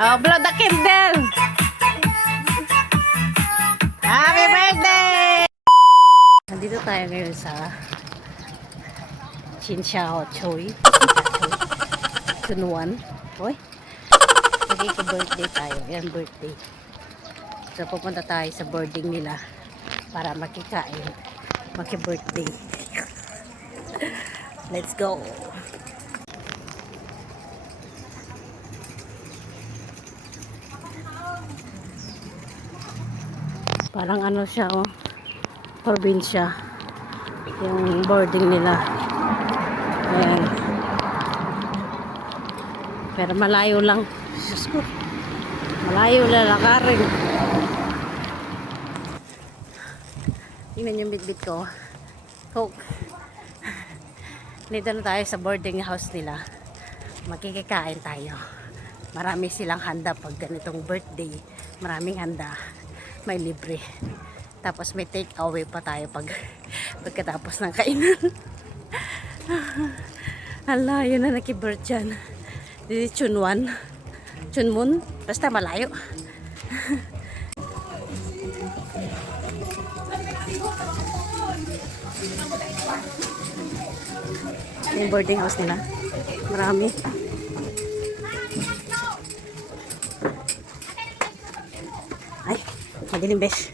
Oh, blow the candle. Happy birthday! Nandito tayo ngayon sa Chinchao Choi. Chunwan. Hoy. Nagki-birthday tayo. Yan birthday. So pupunta tayo sa boarding nila para makikain. Maki-birthday. Let's go. Parang ano siya, oh, probinsya yung boarding nila. Ayan. Pero malayo lang. Diyos ko, malayo lalakarin. Tingnan yung bitbit ko. Coke. Dito na tayo sa boarding house nila. Makikikain tayo. Marami silang handa pag ganitong birthday. Maraming handa. May libre. Tapos may take away pa tayo pagkatapos ng kainan. Hala, yun na nakibirth dyan. Dito Chunwan. Chunmun. Basta malayo. Yung boarding house nila. Marami. Ay, madilim besh.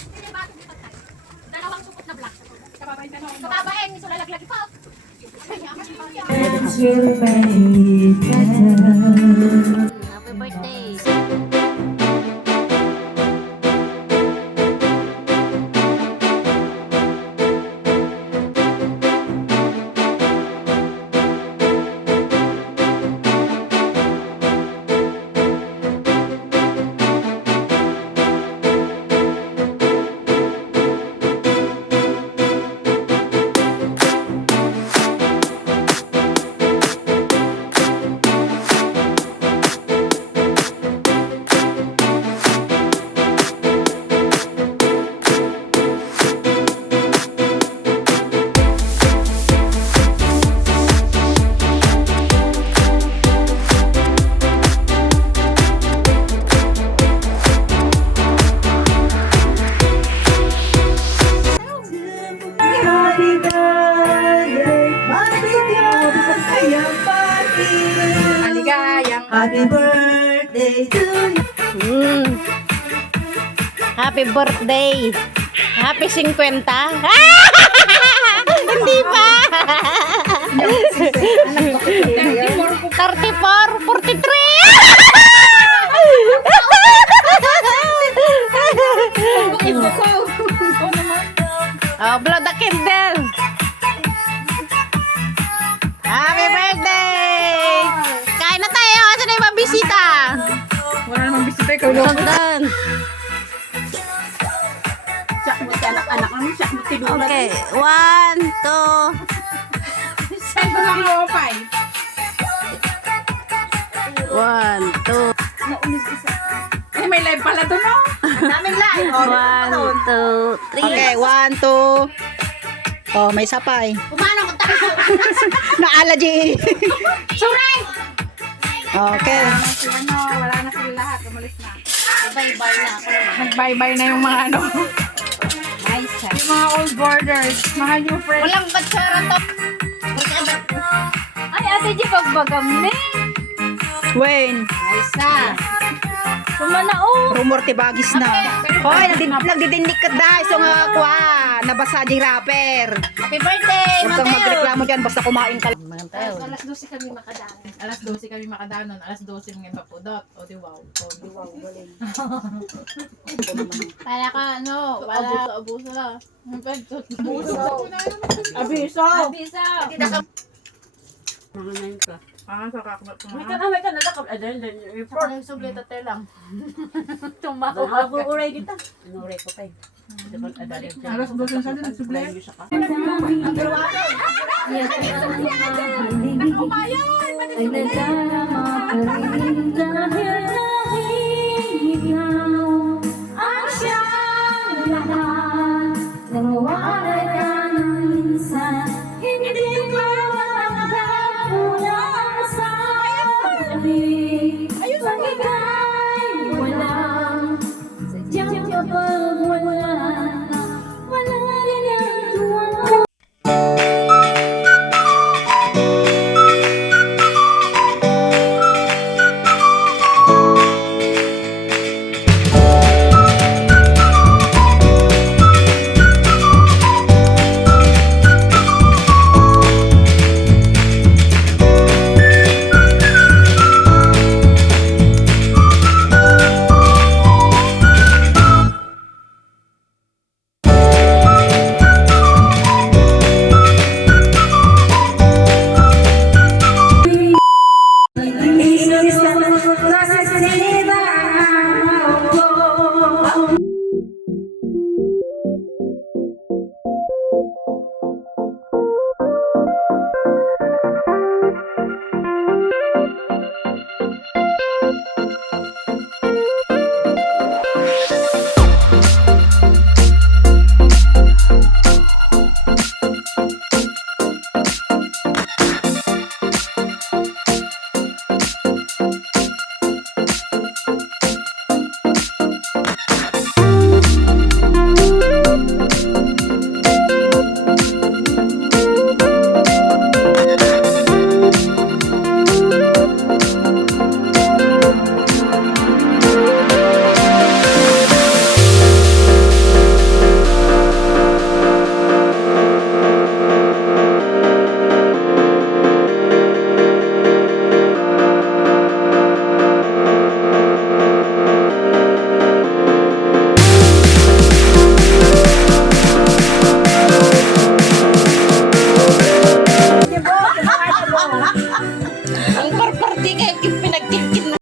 Happy birthday. Happy birthday to you. Happy birthday. Happy 50. Hindi pa. 34, 43. Oh, blow the candle. Happy birthday. Kain na tayo. Asa na yung mga bisita? Wala namang bisita, ikaw lang. Sundan. Siyak mo, anak-anak naman, siyak mo, tinulan. Okay, 1, 2. Saan ko lang ako, Pai? 1, 2. Naunig isa. Eh, may live pala doon, no? Daming live. 1, 2, 3. Okay, 1, 2. Oh, may sapay. Kumano ko tayo? Na-allergy. Suray! Okay. Wala na sila lahat. Umalis na. Bye-bye na ako. Nag-bye-bye na yung mga ano. Nice. Yung mga old boarders. Mga new friends. Walang batsara to. Ay, ate G, pagbagam na Wayne, Nice. Kumanao. rumor tibagis na. Hoy, nagdidinik ka dahil so nga kwa, nabasa di rapper. Happy birthday, Huwag kang Mateo. magreklamo dyan, basta kumain ka lang. Mateo. Alas 12 kami makadanon. Alas 12 kami makadanon. Alas 12 mga papudot. O di wow. O di wow. Galing. Para ka ano. Wala. Abuso na. Abuso. Abiso! Abuso. Mga 9 ka. Ah, sa kakmat ko. May ka nadakap. Adan, Saka yung subleta lang. Ako uray kita. Ano uray ko tayo? Alas 12 sa din. Subleta. Ay nagdarama pa rin dahil nahihigaw ang siyang lahat. Nangawalan ka ng minsan, hindi ko matanggap mula sa gabi ang ika'y wala. Sadyang kapag wala, wala rin ang tuwa. Ang parparti kayo pinagkikit na.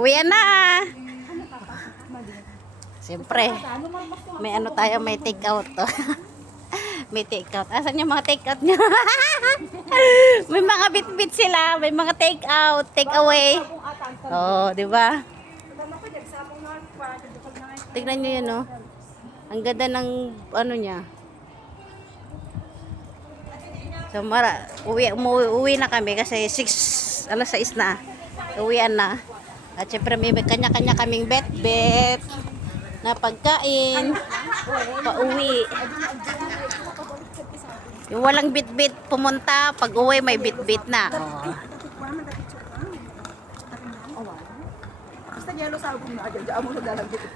Uwi na. Siyempre, may ano tayo, may take out to. May take out. Asan yung mga take out niya? May mga bit-bit sila, may mga take out, take away. Oh, di ba? Tignan nyo yun, no? Ang ganda ng, ano niya. So, uwi na kami kasi 6 na. Uwian na. At syempre may kanya-kanya kaming bet-bet na pagkain. Pauwi. Yung walang bit-bit pumunta, pag uwi may bit-bit na. Oh. Basta yelo sa album na agad. Diyan mo sa dalang dito.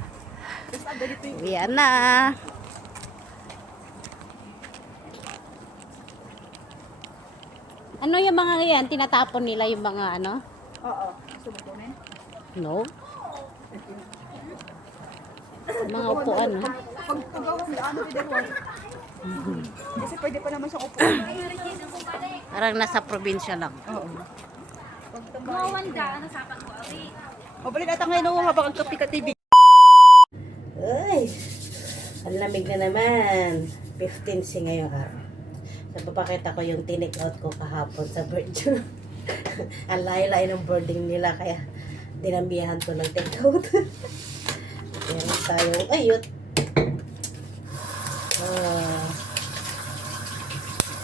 Basta ganito yung Uwian na. Ano yung mga yan? Tinatapon nila yung mga ano? Oo. Sumutunin. No? Mga upuan, no? Pag pagawas na ano din ako. Kasi pwede pa naman siya upuan. Parang nasa probinsya lang. Oo. Mabalik ata ngayon ako habang ang kapi ka TV. Ay, ang lamig na naman. 15 si ngayong araw. So, papakita ko yung tinik out ko kahapon sa virtue. Ang layo-layo ng boarding nila, kaya dinamihan ko ng take out. Meron tayong ayot.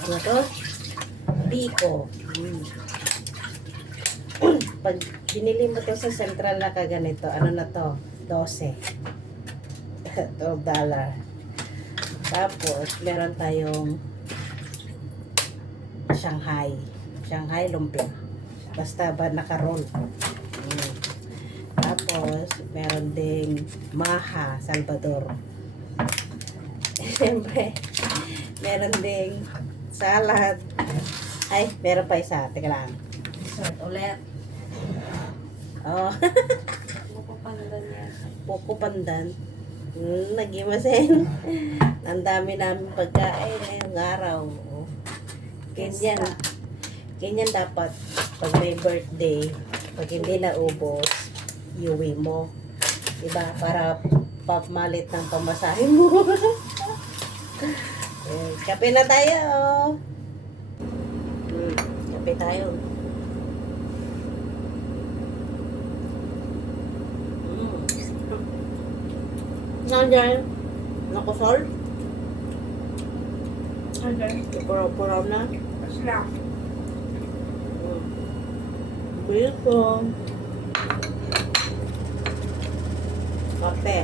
Ano to? Biko. Pag binili mo to sa central na kaganito, ano na to? 12. $12. Tapos, meron tayong Shanghai lumpia. Basta ba naka-roll. Tapos, meron ding Maha, Salvador. Siyempre, meron ding salad. Ay, meron pa isa. Teka lang. Dessert ulit. Oh. Puko pandan. Nagimasin. Ang dami namin pagkain ngayong araw. Oh. Ganyan dapat pag may birthday, pag hindi naubos, iuwi mo. Diba? Para pamalit ng pamasahe mo. Kape na tayo. Kape tayo. Nandiyan. Nakosol. Puraw-puraw na. Biko. Kape.